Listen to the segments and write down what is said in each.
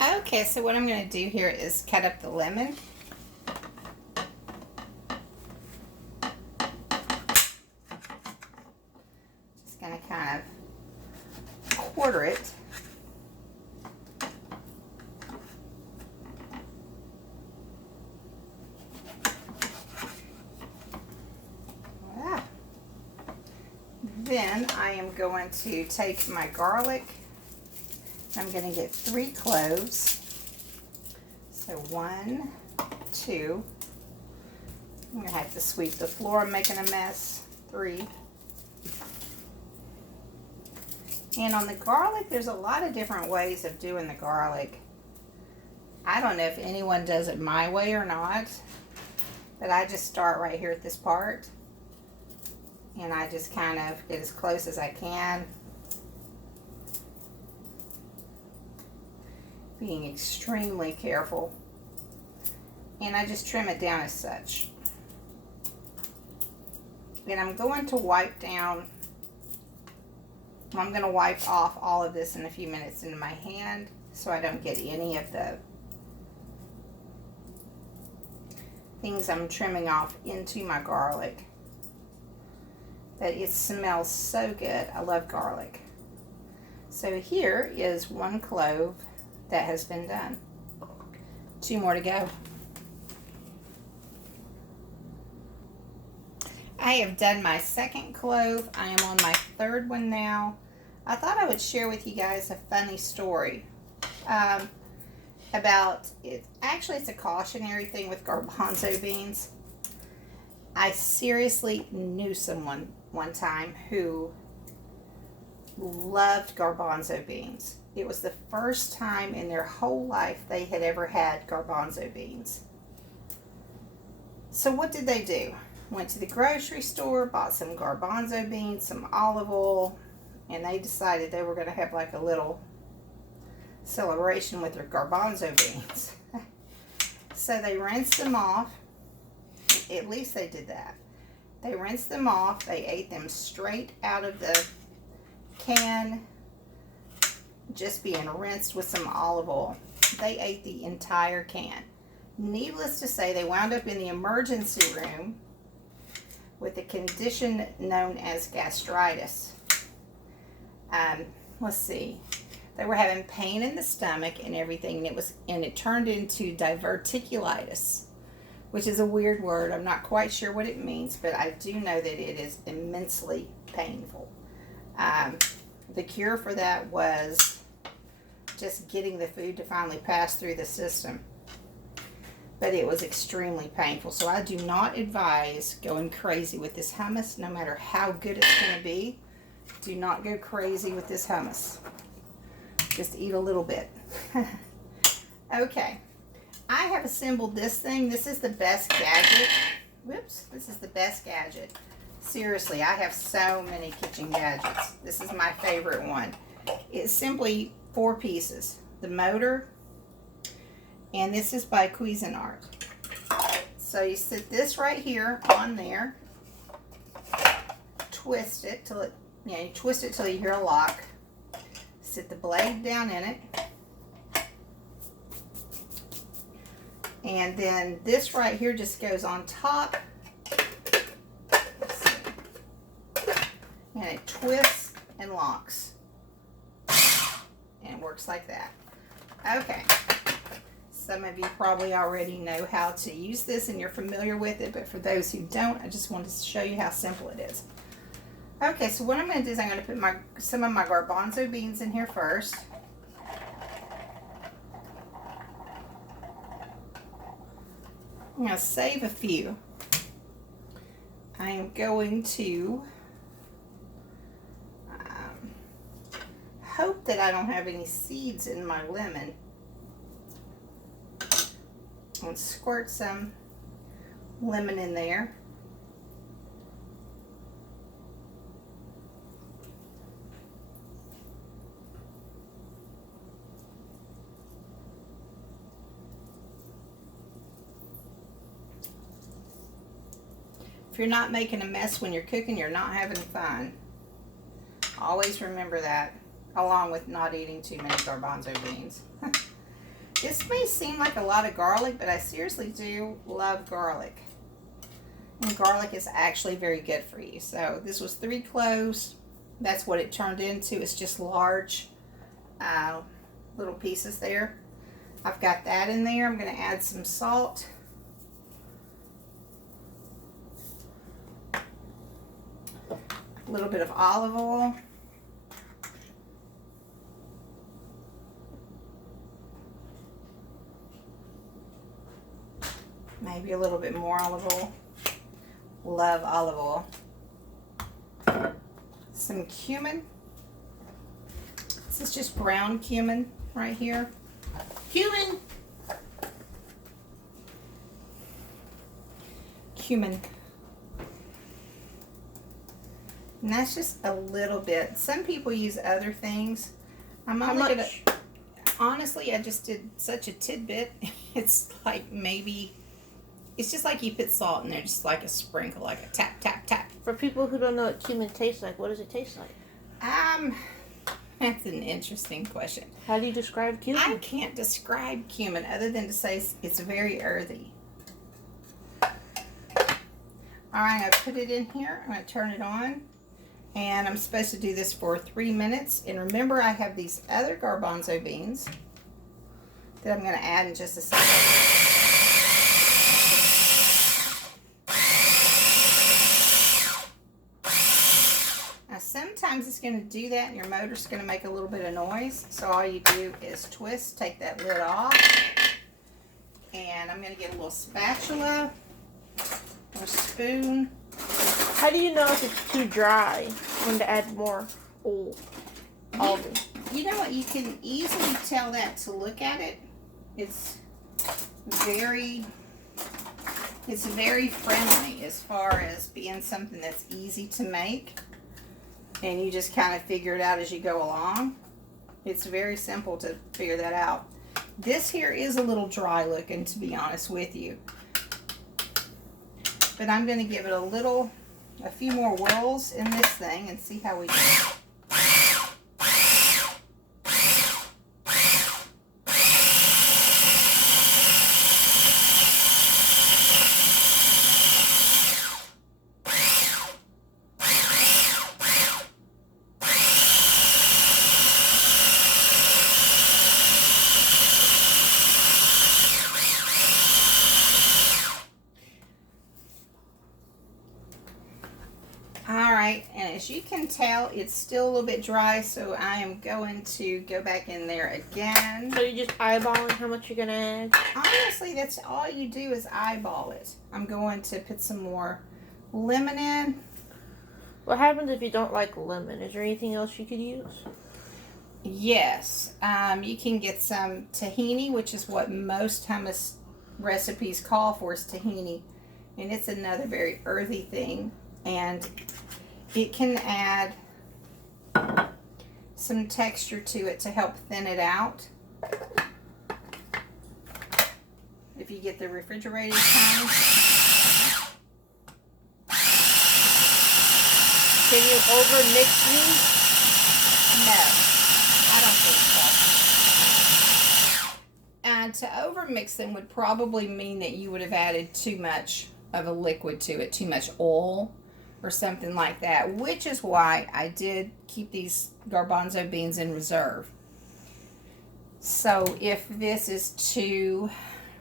Okay, so what I'm going to do here is cut up the lemon. Just going to kind of quarter it. Wow. Then I am going to take my garlic. I'm going to get 3 cloves. So 1, 2. I'm going to have to sweep the floor. I'm making a mess. 3. And on the garlic, there's a lot of different ways of doing the garlic. I don't know if anyone does it my way or not, but I just start right here at this part. And I just kind of get as close as I can. Being extremely careful, and I just trim it down as such. And I'm going to wipe down, I'm going to wipe off all of this in a few minutes into my hand so I don't get any of the things I'm trimming off into my garlic. But it smells so good. I love garlic. So here is 1 clove that has been done. 2 more to go. I have done my 2nd clove. I am on my 3rd one now. I thought I would share with you guys a funny story about it. Actually, it's a cautionary thing with garbanzo beans. I seriously knew someone one time who loved garbanzo beans. It was the first time in their whole life they had ever had garbanzo beans. So what did they do? Went to the grocery store, bought some garbanzo beans, some olive oil, and they decided they were going to have like a little celebration with their garbanzo beans. So they rinsed them off. At least they did that. They rinsed them off. They ate them straight out of the can, just being rinsed with some olive oil. They ate the entire can. Needless to say, they wound up in the emergency room with a condition known as gastritis. Let's see. They were having pain in the stomach and everything, and it turned into diverticulitis, which is a weird word. I'm not quite sure what it means, but I do know that it is immensely painful. The cure for that was just getting the food to finally pass through the system. But it was extremely painful. So I do not advise going crazy with this hummus, no matter how good it's going to be. Do not go crazy with this hummus. Just eat a little bit. Okay. I have assembled this thing. This is the best gadget. Whoops. This is the best gadget. Seriously, I have so many kitchen gadgets. This is my favorite one. It's simply 4 pieces. The motor, and this is by Cuisinart. So you sit this right here on there, twist it till it, you twist it till you hear a lock. Sit the blade down in it. And then this right here just goes on top. And it twists and locks. And it works like that. Okay. Some of you probably already know how to use this and you're familiar with it, but for those who don't, I just wanted to show you how simple it is. Okay, so what I'm going to do is I'm going to put some of my garbanzo beans in here first. I'm going to save a few. I am going to hope that I don't have any seeds in my lemon. And squirt some lemon in there. If you're not making a mess when you're cooking, you're not having fun. Always remember that, along with not eating too many garbanzo beans. This may seem like a lot of garlic, but I seriously do love garlic. And garlic is actually very good for you. So this was 3 cloves. That's what it turned into. It's just large little pieces there. I've got that in there. I'm going to add some salt. A little bit of olive oil. Maybe a little bit more olive oil. Love olive oil. Some cumin. This is just brown cumin right here. Cumin. Cumin. And that's just a little bit. Some people use other things. I'm only gonna, honestly, I just did such a tidbit. It's like maybe, it's just like you put salt in there, just like a sprinkle, like a tap, tap, tap. For people who don't know what cumin tastes like, what does it taste like? That's an interesting question. How do you describe cumin? I can't describe cumin other than to say it's very earthy. All right, I put it in here. I'm going to turn it on. And I'm supposed to do this for 3 minutes. And remember, I have these other garbanzo beans that I'm going to add in just a second. Sometimes it's going to do that and your motor's going to make a little bit of noise. So all you do is twist, take that lid off. And I'm going to get a little spatula or spoon. How do you know if it's too dry when to add more oil? You know what? You can easily tell that to look at it. It's very friendly as far as being something that's easy to make. And you just kind of figure it out as you go along. It's very simple to figure that out. This here is a little dry looking, to be honest with you. But I'm going to give it a few more whirls in this thing and see how we do. And as you can tell, it's still a little bit dry, so I am going to go back in there again. So you're just eyeballing how much you're going to add? Honestly, that's all you do is eyeball it. I'm going to put some more lemon in. What happens if you don't like lemon? Is there anything else you could use? Yes. You can get some tahini, which is what most hummus recipes call for, is tahini. And it's another very earthy thing. And it can add some texture to it to help thin it out. If you get the refrigerated kind. Can you over-mix these? No, I don't think so. And to over-mix them would probably mean that you would have added too much of a liquid to it, too much oil or something like that, which is why I did keep these garbanzo beans in reserve. So if this is too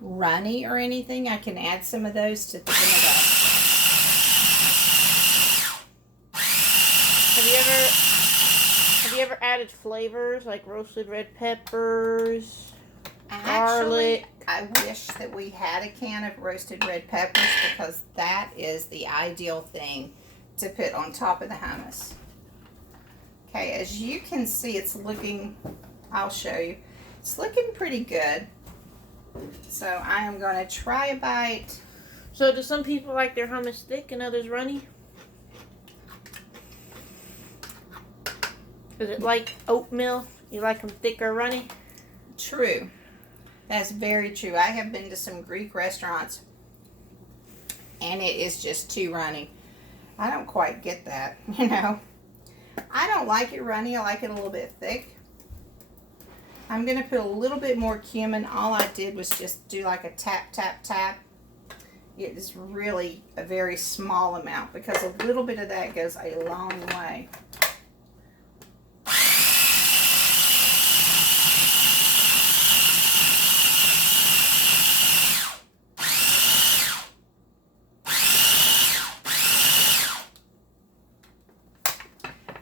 runny or anything, I can add some of those to thin it up. Have you ever added flavors like roasted red peppers, garlic? I wish that we had a can of roasted red peppers, because that is the ideal thing to put on top of the hummus. Okay, as you can see, it's looking, I'll show you, it's looking pretty good. So I am going to try a bite. So do some people like their hummus thick and others runny? Is it like oatmeal? You like them thick or runny? True. That's very true. I have been to some Greek restaurants and it is just too runny. I don't quite get that, you know. I don't like it runny. I like it a little bit thick. I'm going to put a little bit more cumin. All I did was just do like a tap, tap, tap. It is really a very small amount because a little bit of that goes a long way.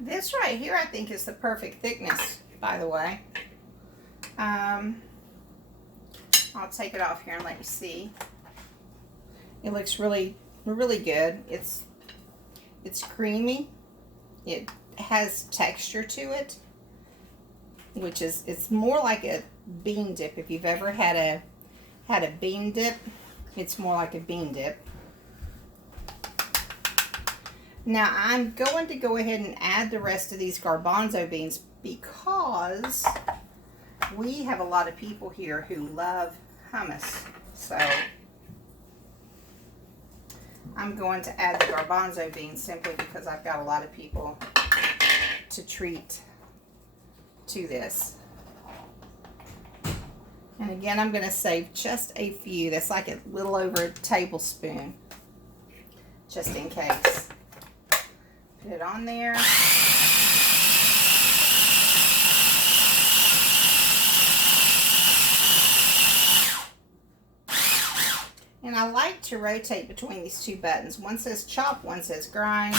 This right here, I think, is the perfect thickness, by the way. I'll take it off here and let you see. It looks really, really good. It's creamy. It has texture to it, which is, it's more like a bean dip. If you've ever had a bean dip, it's more like a bean dip. Now I'm going to go ahead and add the rest of these garbanzo beans because we have a lot of people here who love hummus. So I'm going to add the garbanzo beans simply because I've got a lot of people to treat to this. And again, I'm going to save just a few. That's like a little over a tablespoon, just in case. Put it on there. And I like to rotate between these two buttons. One says chop, one says grind.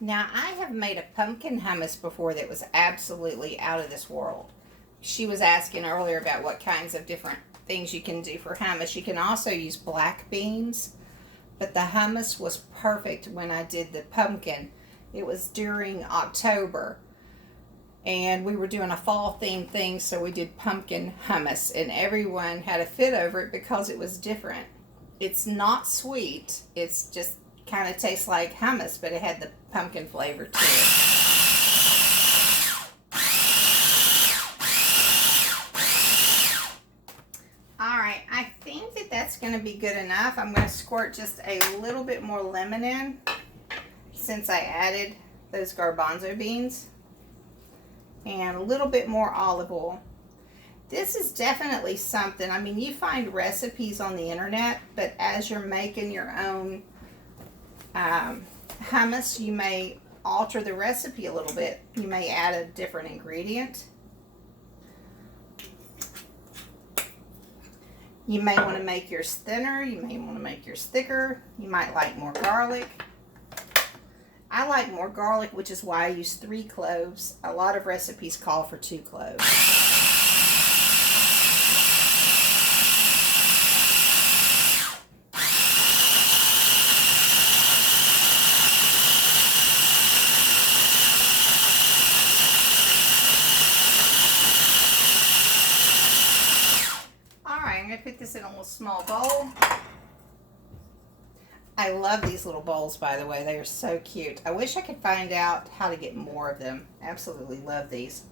Now, I have made a pumpkin hummus before that was absolutely out of this world. She was asking earlier about what kinds of different things you can do for hummus. You can also use black beans, but the hummus was perfect when I did the pumpkin. It was during October, and we were doing a fall themed thing, so we did pumpkin hummus, and everyone had a fit over it because it was different. It's not sweet. It's just kind of tastes like hummus, but it had the pumpkin flavor to it. Alright, I think that that's going to be good enough. I'm going to squirt just a little bit more lemon in since I added those garbanzo beans. And a little bit more olive oil. This is definitely something, I mean, you find recipes on the internet, but as you're making your own hummus, you may alter the recipe a little bit. You may add a different ingredient. You may want to make yours thinner. You may want to make yours thicker. You might like more garlic. I like more garlic, which is why I use 3 cloves. A lot of recipes call for 2 cloves. Alright, I'm going to put this in a little small bowl. I love these little bowls, by the way. They are so cute. I wish I could find out how to get more of them. Absolutely love these.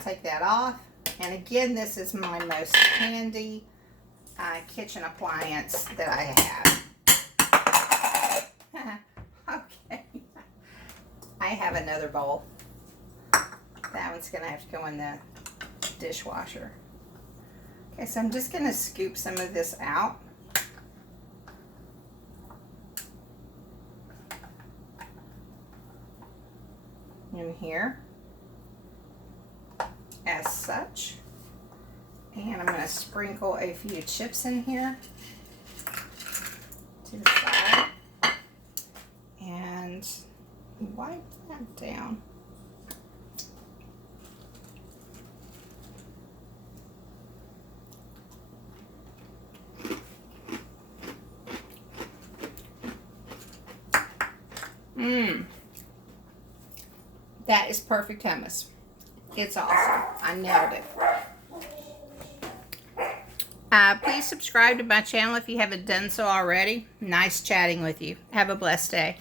Take that off. And again, this is my most handy kitchen appliance that I have. Okay. I have another bowl. That one's going to have to go in the dishwasher. Okay, so I'm just going to scoop some of this out. In here. As such. And I'm going to sprinkle a few chips in here. To the side. And wipe that down. That is perfect hummus. It's awesome. I nailed it. Please subscribe to my channel if you haven't done so already. Nice chatting with you. Have a blessed day.